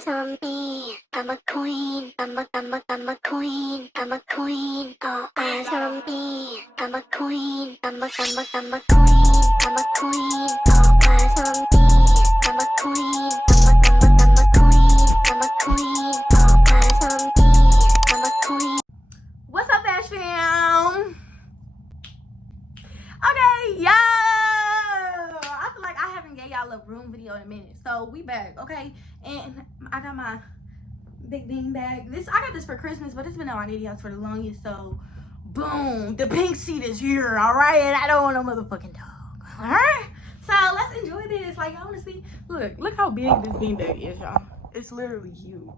eyes on me. I'm a queen. I'm a queen. I'm a queen. All eyes on me. I'm a queen. I'm a queen. I'm a queen. All eyes on me. I'm a queen. I'm a queen. I'm a queen. All eyes on me. I'm a queen. What's up, Fashchey? Okay, yo! I feel like I haven't gave y'all a room video in a minute, so we back, okay? And I got my big bean bag. I got this for Christmas, but it's been on my videos for the longest, so boom, the pink seat is here, all right? And I don't want no motherfucking dog, all right? So let's enjoy this. Like, y'all wanna see? Look how big this bean bag is, y'all. It's literally huge.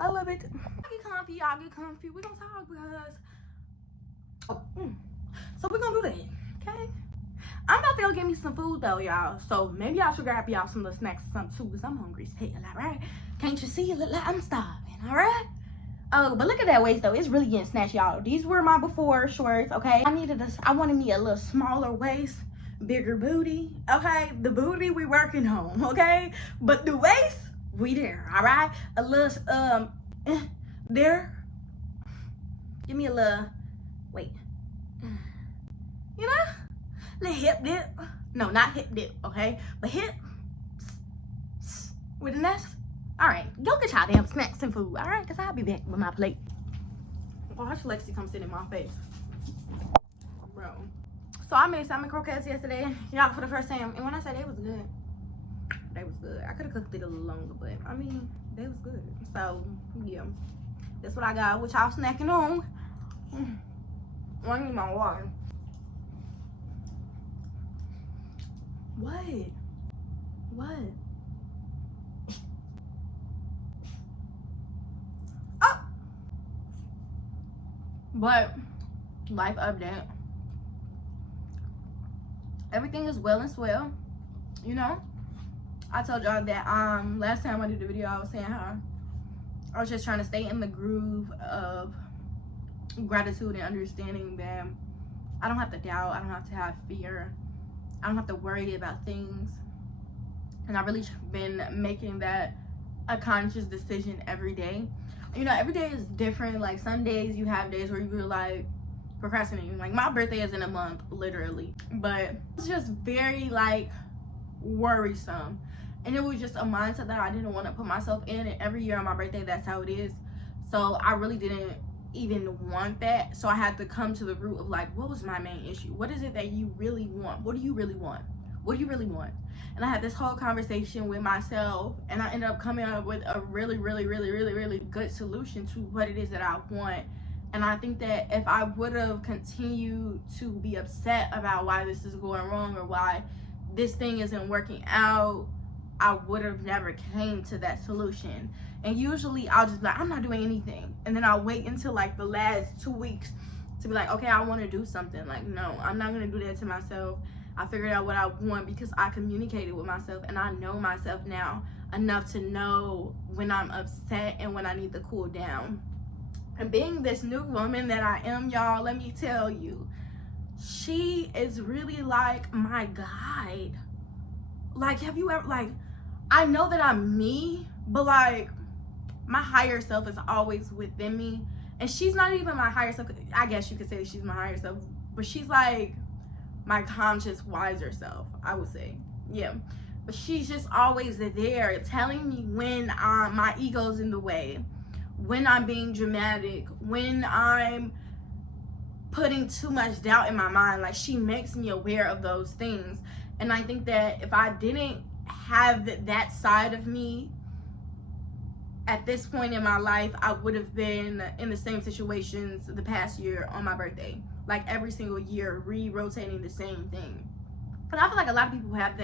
I love it. Get comfy, y'all get comfy. We're gonna talk because so we're gonna do that, okay? I'm about to go get me some food though, y'all. So maybe y'all should grab y'all some little snacks or something too, because I'm hungry as hell, all right? Can't you see? Look like I'm starving, all right? Oh, but look at that waist though. It's really getting snatched, y'all. These were my before shorts, okay? I wanted me a little smaller waist, bigger booty, okay? The booty we working on, okay? But the waist, we there, all right? A little there. Give me a little, wait, you know, little hip dip. No, not hip dip, okay? But hip with the nest. All right, go get y'all damn snacks and food, all right? Because I'll be back with my plate. Watch Lexi come sit in my face, bro. So I made salmon croquettes yesterday, y'all, for the first time. And when I say they was good, they was good. I could have cooked it a little longer, but I mean, they was good. So yeah, that's what I got. What y'all snacking on? I need my water. What? Oh! But life update. Everything is well and swell, you know. I told y'all that last time I did the video, I was saying how I was just trying to stay in the groove of gratitude and understanding that I don't have to doubt, I don't have to have fear, I don't have to worry about things. And I've really been making that a conscious decision every day. You know, every day is different. Like some days you have days where you're like procrastinating. Like my birthday is in a month, literally. But it's just very like worrisome. And it was just a mindset that I didn't want to put myself in. And every year on my birthday, that's how it is. So I really didn't even want that. So I had to come to the root of like, what was my main issue? What is it that you really want? What do you really want? What do you really want? And I had this whole conversation with myself, and I ended up coming up with a really good solution to what it is that I want. And I think that if I would have continued to be upset about why this is going wrong or why this thing isn't working out, I would have never came to that solution. And usually I'll just be like, I'm not doing anything. And then I'll wait until like the last 2 weeks to be like, okay, I want to do something. Like, no, I'm not going to do that to myself. I figured out what I want because I communicated with myself, and I know myself now enough to know when I'm upset and when I need to cool down. And being this new woman that I am, y'all, let me tell you, she is really like my guide. Like, have you ever, like, I know that I'm me, but like my higher self is always within me. And she's not even my higher self. I guess you could say she's my higher self, but she's like my conscious, wiser self, I would say. Yeah. But she's just always there telling me when my ego's in the way, when I'm being dramatic, when I'm putting too much doubt in my mind. Like, she makes me aware of those things. And I think that if I didn't have that side of me at this point in my life, I would have been in the same situations the past year on my birthday. Like every single year, re-rotating the same thing. And I feel like a lot of people have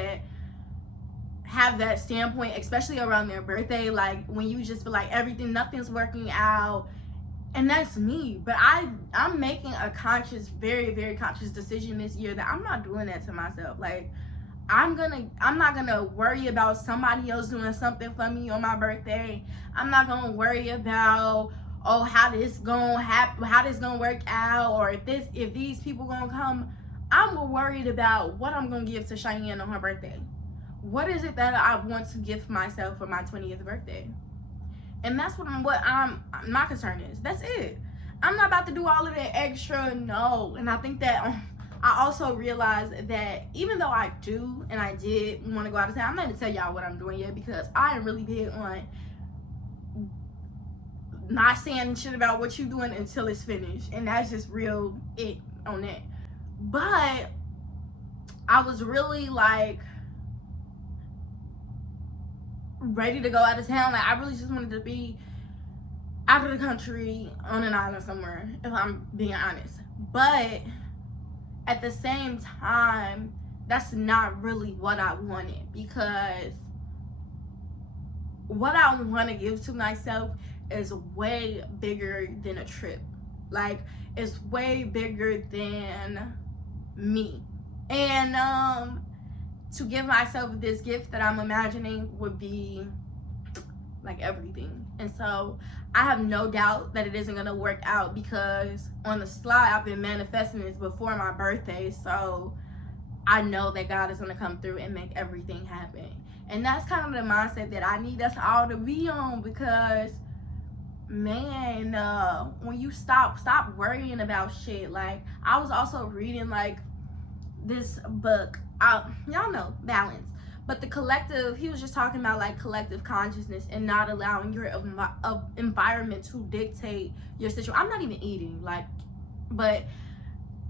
that standpoint, especially around their birthday. Like when you just feel like nothing's working out. And that's me. But I'm making a conscious, very conscious decision this year that I'm not doing that to myself. Like, I'm not gonna worry about somebody else doing something for me on my birthday. I'm not gonna worry about, oh, how this gonna happen, how this gonna work out, or if these people gonna come. I'm worried about what I'm gonna give to Cheyanne on her birthday. what is it that I want to gift myself for my 20th birthday? And that's what my concern is. That's it. I'm not about to do all of that extra, no. And I think that I also realized that even though I do and I did want to go out of town, I'm not going to tell y'all what I'm doing yet, because I am really big on not saying shit about what you're doing until it's finished. And that's just real it on that. But I was really like ready to go out of town. Like, I really just wanted to be out of the country on an island somewhere, if I'm being honest. But at the same time, that's not really what I wanted, because what I want to give to myself is way bigger than a trip. Like, it's way bigger than me. And to give myself this gift that I'm imagining would be like everything. And so I have no doubt that it isn't gonna work out, because on the slide I've been manifesting this before my birthday. So I know that God is gonna come through and make everything happen. And that's kind of the mindset that I need us all to be on, because man, when you stop worrying about shit. Like, I was also reading like this book, y'all know Balance, but the collective, he was just talking about like collective consciousness and not allowing your environment to dictate your situation. I'm not even eating, like, but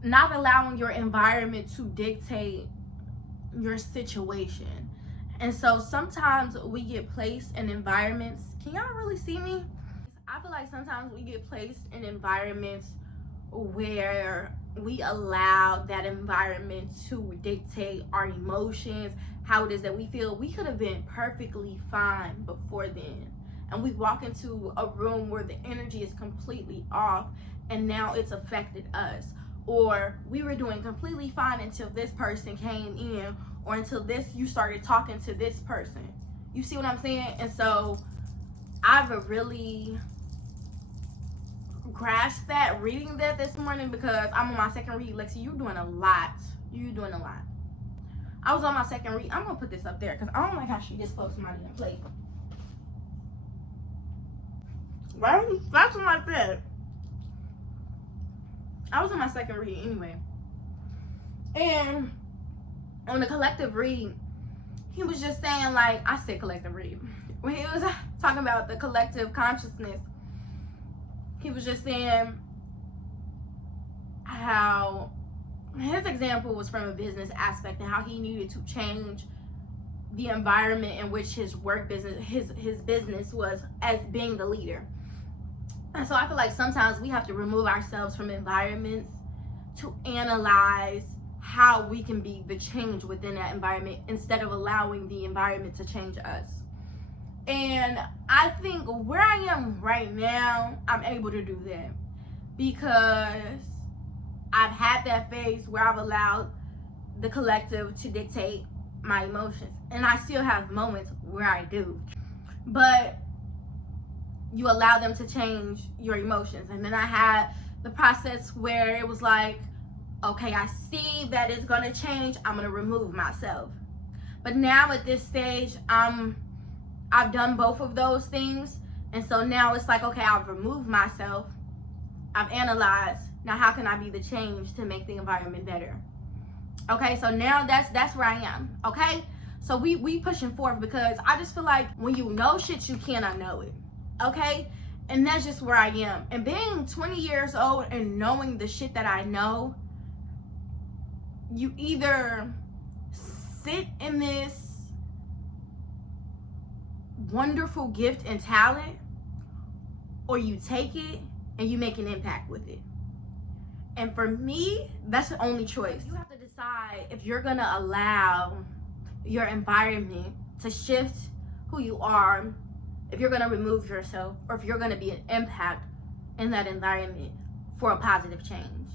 not allowing your environment to dictate your situation. And so sometimes we get placed in environments, can y'all really see me? I feel like sometimes we get placed in environments where we allow that environment to dictate our emotions, how it is that we feel. We could have been perfectly fine before then, and we walk into a room where the energy is completely off, and now it's affected us. Or we were doing completely fine until this person came in, or until you started talking to this person. You see what I'm saying? And so I've really grasped that reading that this morning, because I'm on my second read. Lexi, you're doing a lot. I was on my second read. I'm gonna put this up there because I don't like how she just close to my damn plate. Why are you flashing like that? I was on my second read anyway. And on the collective read, he was just saying, like, I said collective read. When he was talking about the collective consciousness, he was just saying how his example was from a business aspect and how he needed to change the environment in which his work business, his business was, as being the leader. And so I feel like sometimes we have to remove ourselves from environments to analyze how we can be the change within that environment, instead of allowing the environment to change us. And I think where I am right now, I'm able to do that, because I've had that phase where I've allowed the collective to dictate my emotions. And I still have moments where I do. But you allow them to change your emotions. And then I had the process where it was like, okay, I see that it's gonna change, I'm gonna remove myself. But now at this stage, I've done both of those things. And so now it's like, okay, I've removed myself, I've analyzed, now how can I be the change to make the environment better? Okay, so now that's where I am. Okay, so we pushing forth, because I just feel like when you know shit, you cannot know it. Okay, and that's just where I am. And being 20 years old and knowing the shit that I know, you either sit in this wonderful gift and talent, or you take it and you make an impact with it. And for me, that's the only choice. You have to decide if you're gonna allow your environment to shift who you are, if you're gonna remove yourself, or if you're gonna be an impact in that environment for a positive change.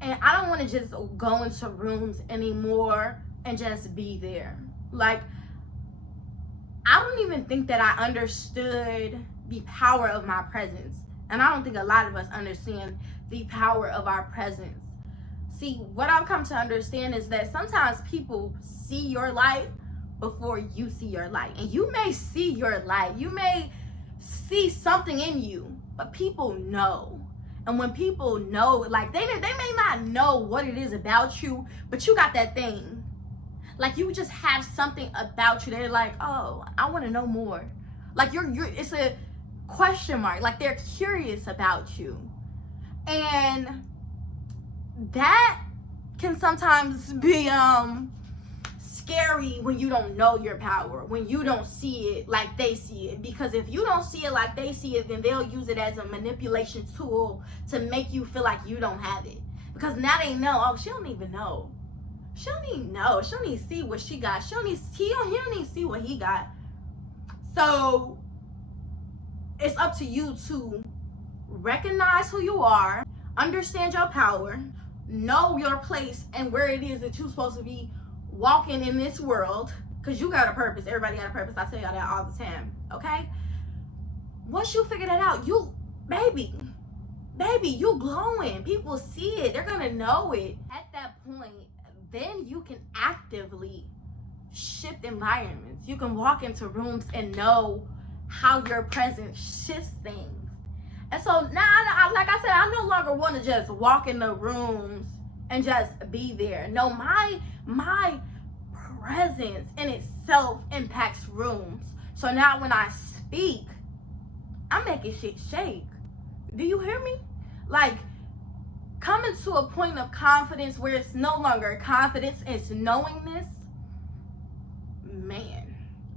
And I don't want to just go into rooms anymore and just be there. Like, I don't even think that I understood the power of my presence. And I don't think a lot of us understand the power of our presence. See, what I've come to understand is that sometimes people see your light before you see your light. And you may see your light, you may see something in you, but people know. And when people know, like, they may not know what it is about you, but you got that thing. Like, you just have something about you. They're like, oh, I want to know more. Like, it's a question mark. Like, they're curious about you. And that can sometimes be scary when you don't know your power, when you don't see it like they see it. Because if you don't see it like they see it, then they'll use it as a manipulation tool to make you feel like you don't have it. Because now they know, oh, she don't even know. She don't even know. She don't even see what she got. He don't even see what he got. So it's up to you to recognize who you are, understand your power, know your place and where it is that you're supposed to be walking in this world, because you got a purpose. Everybody got a purpose. I tell y'all that all the time, okay? Once you figure that out, baby, you glowing. People see it. They're gonna know it. At that point, then you can actively shift environments. You can walk into rooms and know how your presence shifts things. And so now, like I said, I no longer want to just walk in the rooms and just be there. No, my presence in itself impacts rooms. So now when I speak, I'm making shit shake. Do you hear me? Like, coming to a point of confidence where it's no longer confidence, it's knowingness. Man,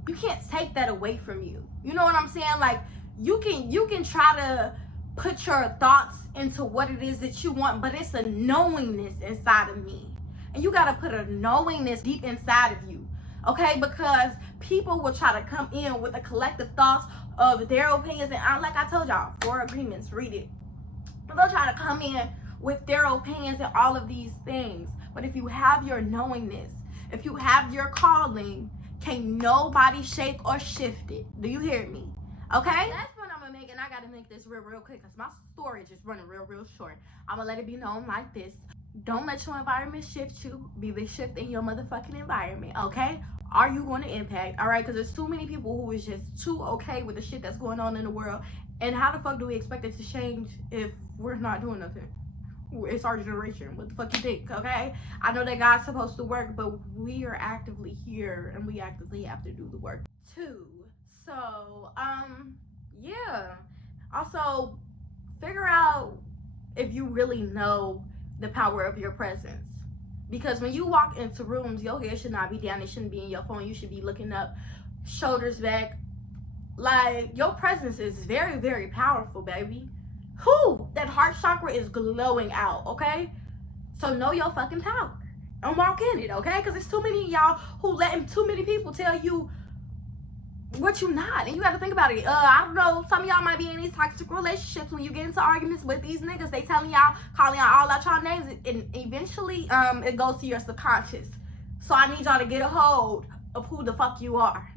you can't take that away from you. You know what I'm saying? Like, you can try to put your thoughts into what it is that you want, but it's a knowingness inside of me. And you got to put a knowingness deep inside of you, okay? Because people will try to come in with the collective thoughts of their opinions. And like I told y'all, 4 agreements, read it. They'll try to come in with their opinions and all of these things. But if you have your knowingness, if you have your calling, can't nobody shake or shift it. Do you hear me? Okay? That's what I'm going to make, and I got to make this real quick because my storage is running real short. I'm going to let it be known like this. Don't let your environment shift you. Be the shift in your motherfucking environment, okay? Are you going to impact? All right? Because there's too many people who is just too okay with the shit that's going on in the world. And how the fuck do we expect it to change if we're not doing nothing? It's our generation. What the fuck you think, okay? I know that God's supposed to work, but we are actively here and we actively have to do the work too. So, yeah. Also, figure out if you really know the power of your presence. Because when you walk into rooms, your hair should not be down. It shouldn't be in your phone. You should be looking up, shoulders back. Like, your presence is very powerful, baby. That heart chakra is glowing out, okay? So know your fucking power and walk in it, okay? Because there's too many of y'all who letting too many people tell you what you not. And you got to think about it. I don't know, some of y'all might be in these toxic relationships. When you get into arguments with these niggas, they telling y'all, calling y'all all out y'all names, and eventually it goes to your subconscious. So I need y'all to get a hold of who the fuck you are,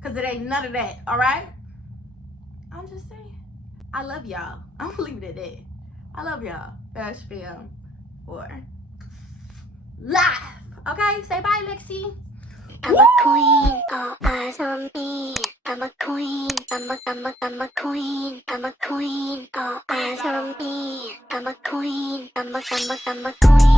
because it ain't none of that, all right? I'm just saying, I love y'all. I'm gonna leave it at that. I love y'all. Fast fam for life. Okay, say bye, Lexi. I'm a queen, all eyes on me. I'm a queen, I'm a queen, I'm a queen, all eyes on me. I'm a queen, I'm a queen.